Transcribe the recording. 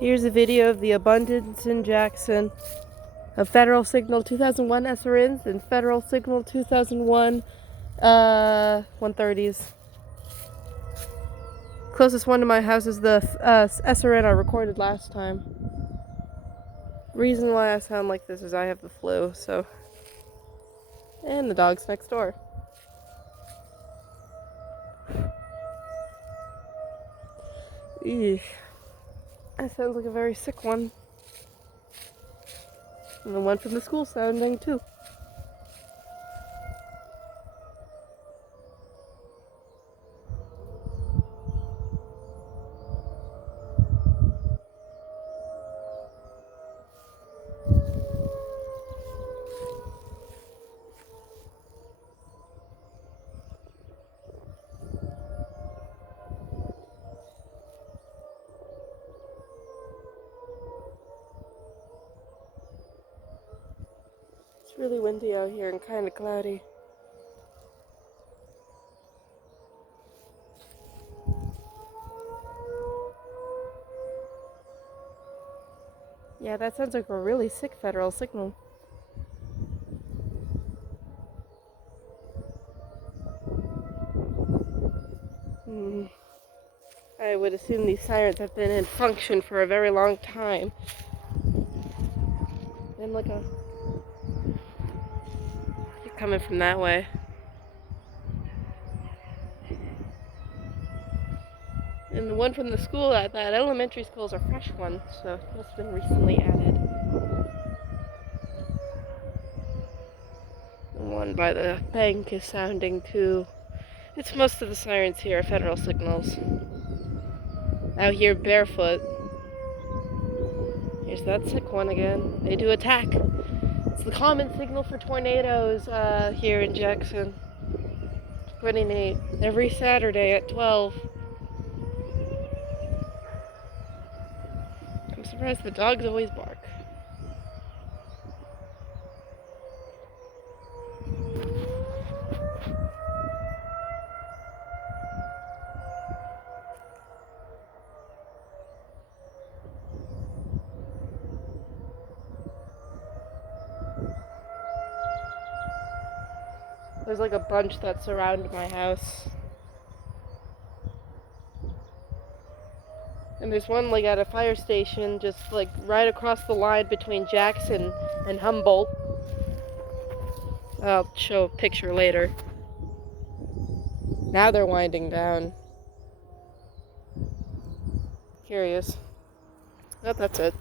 Here's a video of the abundance in Jackson of Federal Signal 2001 sirens and Federal Signal 2001 130s. Closest one to my house is the SRN I recorded last time. Reason why I sound like this is I have the flu, so. And the dog's next door. Eesh. That sounds like a very sick one. And the one from the school sounding too. It's really windy out here and kind of cloudy. Yeah, that sounds like a really sick federal signal. I would assume these sirens have been in function for a very long time. And look, you're coming from that way. And the one from the school, that elementary school, is a fresh one, so it must have been recently added. The one by the bank is sounding too. It's most of the sirens here are federal signals. Out here barefoot. Here's that sick one again. They do attack. It's the common signal for tornadoes here in Jackson. It's pretty neat. Every Saturday at 12. I'm surprised the dogs always bark. There's like a bunch that surround my house. And there's one like at a fire station just like right across the line between Jackson and Humboldt. I'll show a picture later. Now they're winding down. Curious. Oh, that's it.